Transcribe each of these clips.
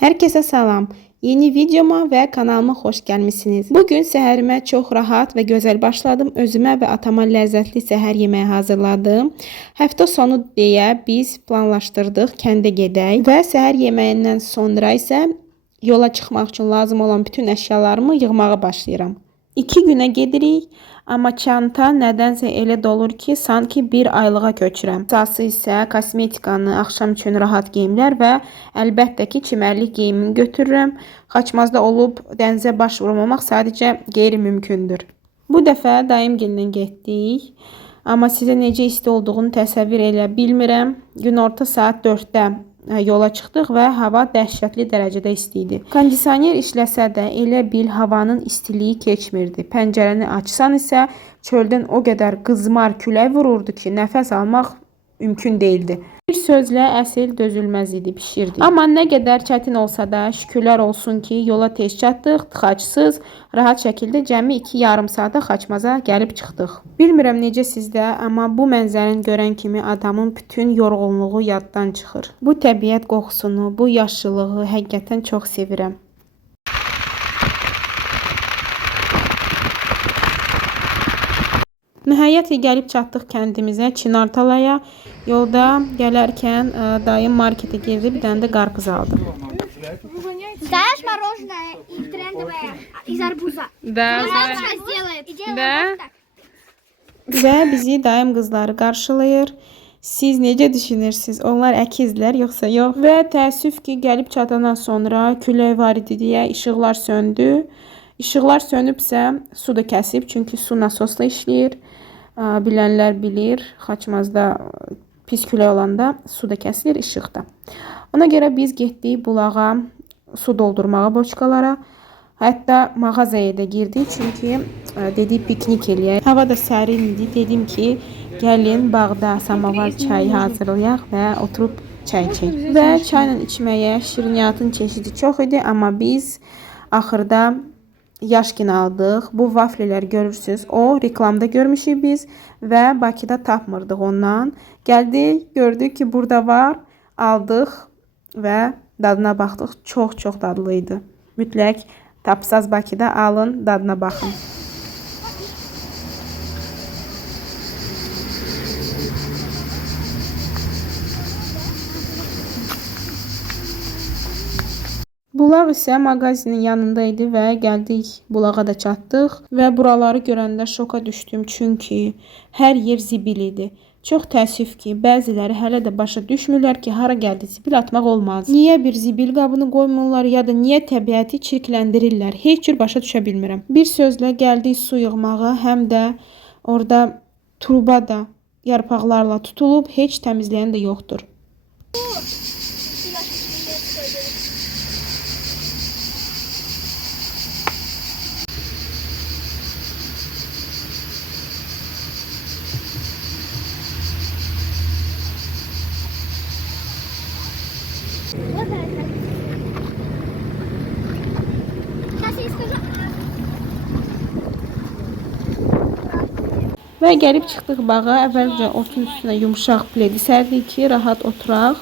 Herkese salam. Yeni videoma ve kanalıma hoş gelmişsiniz. Bugün səhərimə çox rahat ve güzel başladım. Özümə ve atama lezzetli səhər yemeği hazırladım. Həftə sonu deyə biz planlaşdırdıq kəndə gedək və səhər yeməyindən sonra isə yola çıxmaq üçün lazım olan bütün əşyalarımı yığmağa başlayıram. 2 günə gedirik, amma çanta nədənsə elə dolur ki, sanki bir aylığa köçürəm. Əsası isə kosmetikanı, axşam üçün rahat geyimlər və əlbəttə ki, çimərlik geyimini götürürəm. Xaçmazda olub dənizə baş vurmamaq sadəcə qeyri-mümkündür. Bu dəfə dayımgillə getdik. Amma sizə necə isti olduğunu təsəvvür elə bilmirəm. Günorta saat 4-də yola çıxdıq və hava dəhşətli dərəcədə isti idi. Kondisioner işləsə də elə bil havanın istiliyi keçmirdi. Pəncərəni açsan isə çöldən o qədər qızmar külək vururdu ki, nəfəs almaq mümkün değildi. Bir sözlə əsl dözülməz idi, pişirdi. Amma nə qədər çətin olsa da şükürlər olsun ki, yola tez çatdıq, tıxacsız, rahat şəkildə cəmi 2,5 saata Xaçmaza gəlib çıxdıq. Bilmirəm necə sizdə, amma bu mənzərəni görən kimi adamın bütün yorğunluğu yaddan çıxır. Bu təbiət qoxusunu, bu yaşıllığı həqiqətən çox sevirəm. Nəhayət gəlib çatdıq kəndimizə, Çinartalaya. Yolda gələrkən dayım markete girdi, bir dənə də qarpız aldı. Знаешь, мороженое и трендовое из арбуза. Да. Сделает. Və bizi dayım qızları qarşılayır. Siz necə düşünürsünüz? Onlar əkizlər yoxsa yox? Və təəssüf ki, gəlib çatandan sonra külək var idi deyə işıqlar söndü. İşıqlar sönübsə su da kəsib, çünki su nasosla işləyir. Bilənlər bilir, Xaçmazda pis külək olanda su da kəsilir, işıq da. Ona görə biz getdik bulağa su doldurmağa boçkalara. Hətta mağazaya da girdik, çünki dedik piknik eləyək. Hava da sərin idi. Dedim ki, gəlin bağda samavar çay hazırlayaq və oturub çay içək. Və çayla içməyə şirniyyatın çeşidi çox idi, amma biz axırda Yaşkin aldıq. Bu vaflelər görürsünüz. O reklamda görmüşük biz və Bakıda tapmırdıq ondan. Gəldik, gördük ki, burada var. Aldıq və dadına baxdıq. Çox dadlı idi. Mütləq tapsaz Bakıda alın, dadına baxın. Bulaq isə mağazinin yanındaydı və gəldik, bulağa da çatdıq və buraları görəndə şoka düşdüm, çünki hər yer zibil idi. Çox təəssüf ki, bəziləri hələ də başa düşmürlər ki, hara gəldi zibil atmaq olmaz. Niyə bir zibil qabını qoymurlar ya da niyə təbiəti çirkləndirirlər? Heç cür başa düşə bilmirəm. Bir sözlə gəldik su yığmağa, həm də orada truba da yarpaqlarla tutulub, heç təmizləyən də yoxdur. Və gəlib çıxdıq bağa. Əvvəlcə otun üstünə yumuşaq pledi sərdik ki, rahat oturaq.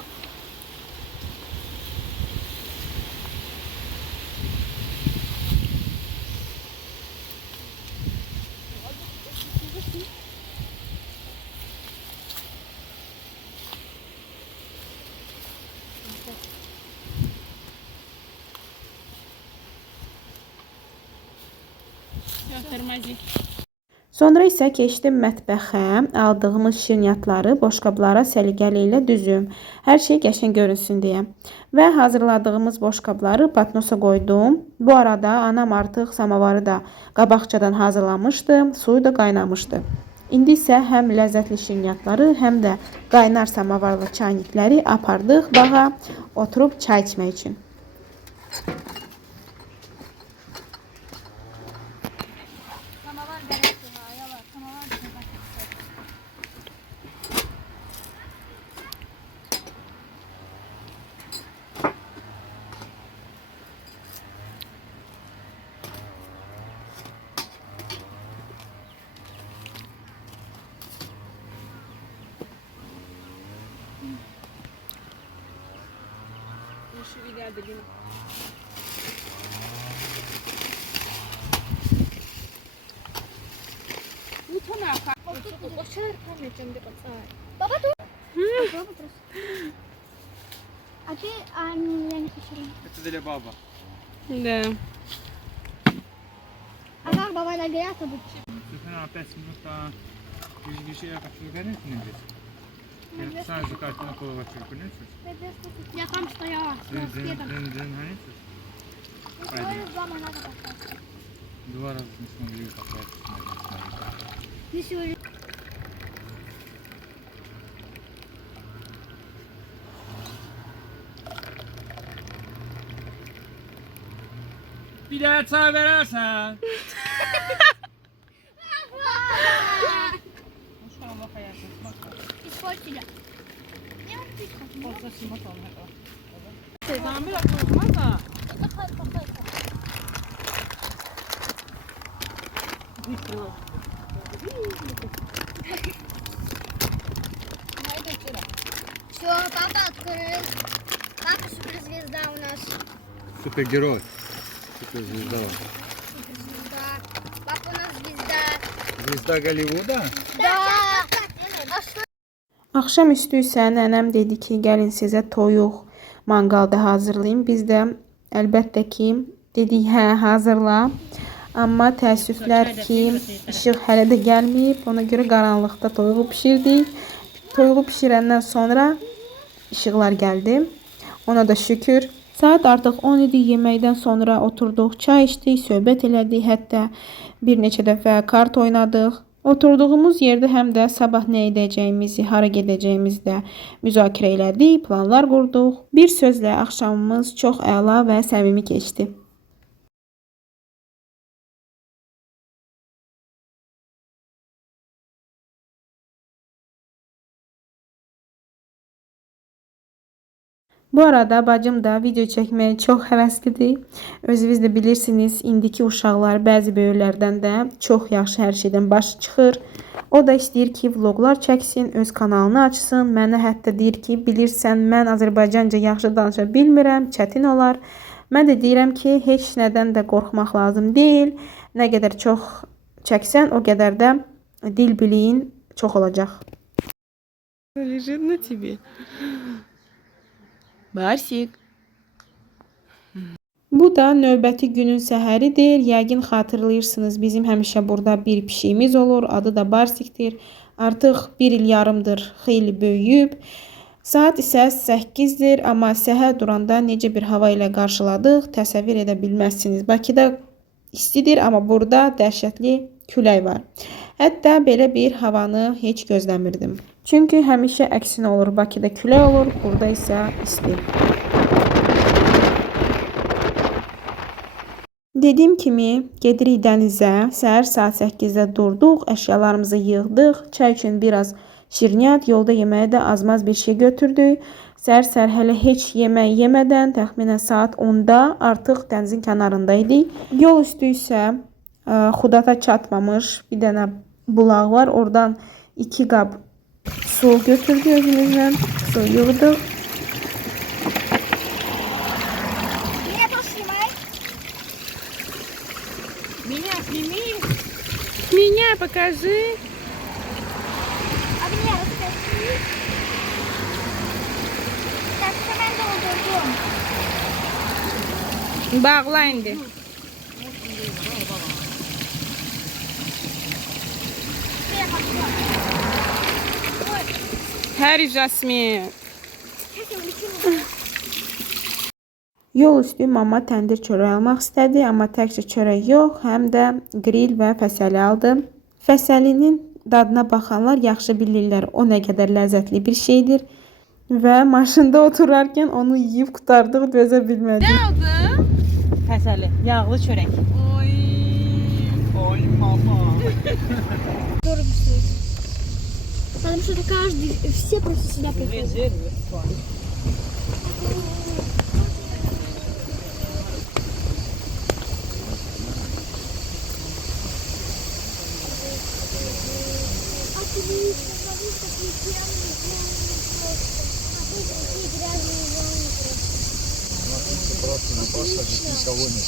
Sonra isə keçdim mətbəxə, aldığımız şirniyyatları boşqablara səliqəli ilə düzüm. Hər şey qəşəng görünsün deyə. Və hazırladığımız boşqabları patnosa qoydum. Bu arada anam artıq samavarı da qabaqcadan hazırlamışdı, suyu da qaynamışdı. İndi isə həm ləzzətli şirniyyatları, həm də qaynar samavarlı çaynikləri apardıq bağa, oturub çay içmək üçün. Baba dur. Baba dur. А ты, я не хочу. Это для баба. Да. А как баба нагрелся будет? Сухана 5 минут я хочу гореть не быть. Я сразу как на полу вачу конечу. Я там стояла. Дин, Пойдем. Дома надо поставить. 2 раза не смогли попасть. Не сегодня. Bir daha çay verersen. Испортили. Я вам пить хочу. Все, папа открыл. Папа суперзвезда у нас. Супергерой. Суперзвезда. Суперзвезда. Папа у нас звезда. Звезда Голливуда? Да. А что? Axşamüstü isə nənəm dedi ki, gəlin sizə toyuq manqalda hazırlayım. Biz də əlbəttə ki, dedik hə, hazırla. Amma təəssüflər ki, işıq hələ də gəlməyib. Ona görə qaranlıqda toyuğu bişirdik. Toyuğu bişirəndən sonra işıqlar gəldi. Ona da şükür. Saat artıq 10 idi. Yeməkdən sonra oturduq, çay içdik, söhbət elədik. Hətta bir neçə dəfə kart oynadıq. Oturduğumuz yerdə həm də sabah nə edəcəyimizi, hara gedəcəyimizi də müzakirə elədik, planlar qurduq. Bir sözlə axşamımız çox əla və səmimi keçdi. Bu arada bacım da video çəkməyə çox həvəslidir. Özünüz də bilirsiniz, indiki uşaqlar bəzi böyüklərdən də çox yaxşı hər şeydən baş çıxır. O da istəyir ki, vloqlar çəksin, öz kanalını açsın. Mənə hətta deyir ki, bilirsən, mən Azərbaycanca yaxşı danışa bilmirəm, çətin olar. Mən də deyirəm ki, heç nədən də qorxmaq lazım deyil. Nə qədər çox çəksən, o qədər də dil biliyin çox olacaq. Лежит на тебе. Barsik. Bu da növbəti günün səhəridir. Yəqin xatırlayırsınız, bizim həmişə burada bir pişiyimiz olur. Adı da Barsikdir. Artıq 1 il yarımdır xeyli böyüyüb. Saat isə 8-dir, amma səhər duranda necə bir hava ilə qarşıladıq, təsəvvür edə bilməzsiniz. Bakıda istidir, amma burada dəhşətli külək var. Hətta belə bir havanı heç gözləmirdim. Çünki həmişə əksinə olur. Bakıda külək olur, burada isə isti. Dediyim kimi, gedirik dənizə. Səhər saat 8-də durduq, əşyalarımızı yığdıq. Çay üçün biraz şirniyyat, yolda yeməyə də azmaz bir şey götürdük. Səhər hələ heç yemək yemədən, təxminən saat 10-da artıq dənizin kənarındaydık. Yol üstü isə Xudata çatmamış bir dənə bulaq var. Oradan 2 qab su götürdük özümüzlə. Su yığdıq. Меня поснимай. Меня сними. Меня покажи. А меня расскажи. Так, что mən doldurdum. Bağla indi. Şuraya bakıyorum. Hər Jasmin. Çekin, bütün. Yol üstü mama təndir çörək almaq istədi, amma təkcə çörək yox, həm də grill və fəsəli aldı. Fəsəlinin dadına baxanlar yaxşı bilirlər, o nə qədər ləzzətli bir şeydir. Və maşında oturarkən onu yeyib qutardıq, dözə bilmədik. Nə aldın? Fəsəli, yağlı çörək. Ой, мама. Дорого стоит. Потому что каждый, все просто сюда приходят. Отлично, смотри, какие темные волны просто. Смотри, какие грязные волны просто. Просто на то, что никого нет.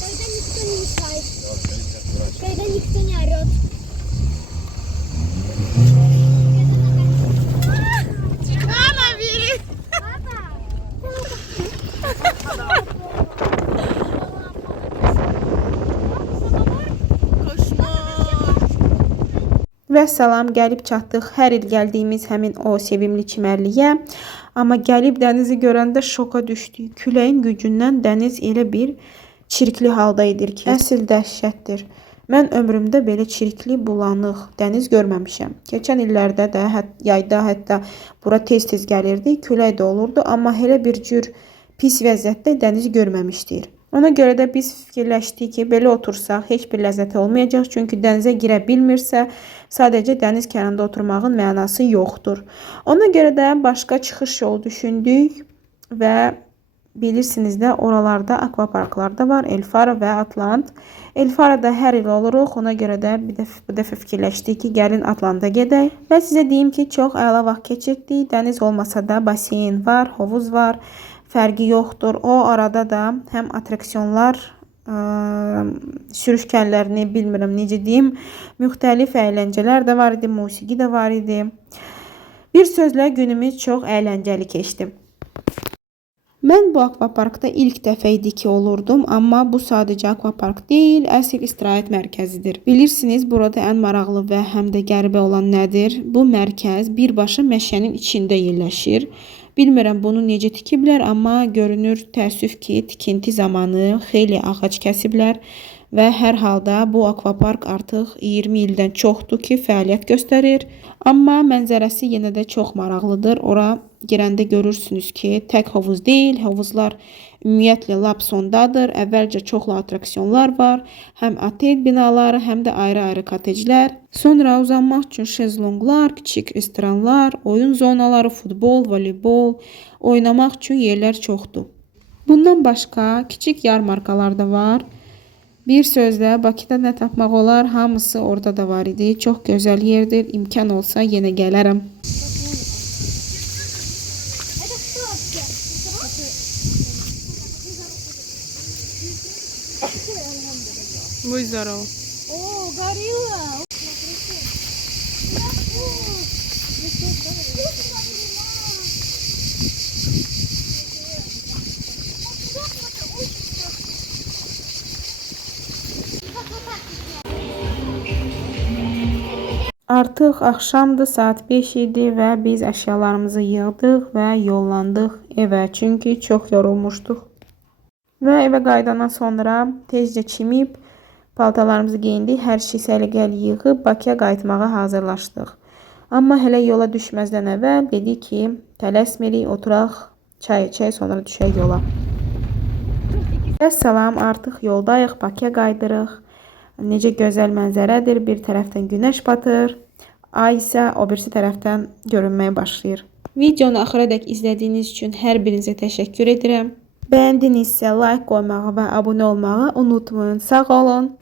Когда никто не мешает. Когда никто не орет. Və salam, gəlib çatdıq hər il gəldiyimiz həmin o sevimli çimərliyə. Amma gəlib dənizi görəndə şoka düşdük. Küləyin gücündən dəniz elə bir çirkli halda idir ki, əsl dəhşətdir. Mən ömrümdə belə çirkli, bulanıq dəniz görməmişəm. Keçən illərdə də yayda hətta bura tez-tez gəlirdi, külək də olurdu, amma elə bir cür pis vəziyyətdə dəniz görməmişdik. Ona görə də biz fikirləşdik ki, belə otursaq heç bir ləzzəti olmayacaq. Çünki dənizə girə bilmirsə, sadəcə dəniz kənarında oturmağın mənası yoxdur. Ona görə də başqa çıxış yolu düşündük və bilirsiniz də oralarda akvaparklar da var, Elfara və Atlant. Elfarada hər il oluruq, ona görə də bu dəfə fikirləşdik ki, gəlin Atlanta gedək. Və sizə deyim ki, çox əla vaxt keçirdik. Dəniz olmasa da baseyn var, hovuz var. Fərqi yoxdur. O arada da həm atraksiyonlar, sürüşkənlərini bilmirəm necə deyim, müxtəlif əyləncələr də var idi, musiqi də var idi. Bir sözlə günümüz çox əyləncəli keçdi. Mən bu akvaparkda ilk dəfə idi ki olurdum, amma bu sadəcə akvapark deyil, əsl istirahət mərkəzidir. Bilirsiniz, burada ən maraqlı və həm də qəribə olan nədir? Bu mərkəz birbaşa meşənin içində yerləşir. Bilmirəm bunu necə tikiblər, amma görünür təəssüf ki, tikinti zamanı xeyli ağac kəsiblər və hər halda bu akvapark artıq 20 ildən çoxdur ki, fəaliyyət göstərir. Amma mənzərəsi yenə də çox maraqlıdır. Ora girəndə görürsünüz ki, tək hovuz deyil, hovuzlar ümumiyyətlə lap sondadır. Əvvəlcə çoxlu atraksiyonlar var. Həm otel binaları, həm də ayrı-ayrı koteclər. Sonra uzanmaq üçün şezlonglar, kiçik restoranlar, oyun zonaları, futbol, voleybol, oynamaq üçün yerlər çoxdur. Bundan başqa kiçik yarmarkalar da var. Bir sözlə Bakıda nə tapmaq olar, hamısı orada da var idi. Çox gözəl yerdir. İmkan olsa yenə gələrəm. Это кто вообще? Будь здоров. О, горилла! Artıq axşamdır, saat 5 idi və biz əşyalarımızı yığdıq və yollandıq evə, çünki çox yorulmuşduq. Və evə qayıdandan sonra tezcə çimib, paltalarımızı geyindik, hər şey səliqəli yığıb Bakıya qayıtmağa hazırlaşdıq. Amma hələ yola düşməzdən əvvəl dedik ki, tələsmirik, oturaq, çay içək, sonra düşək yola. Salam, artıq yoldayıq, Bakıya qayıdırıq. Necə gözəl mənzərədir, bir tərəfdən günəş batır, ay isə o birisi tərəfdən görünməyə başlayır. Videonu axıradək izlədiyiniz üçün hər birinizə təşəkkür edirəm. Bəyəndinizsə like qoymağı və abunə olmağı unutmayın. Sağ olun.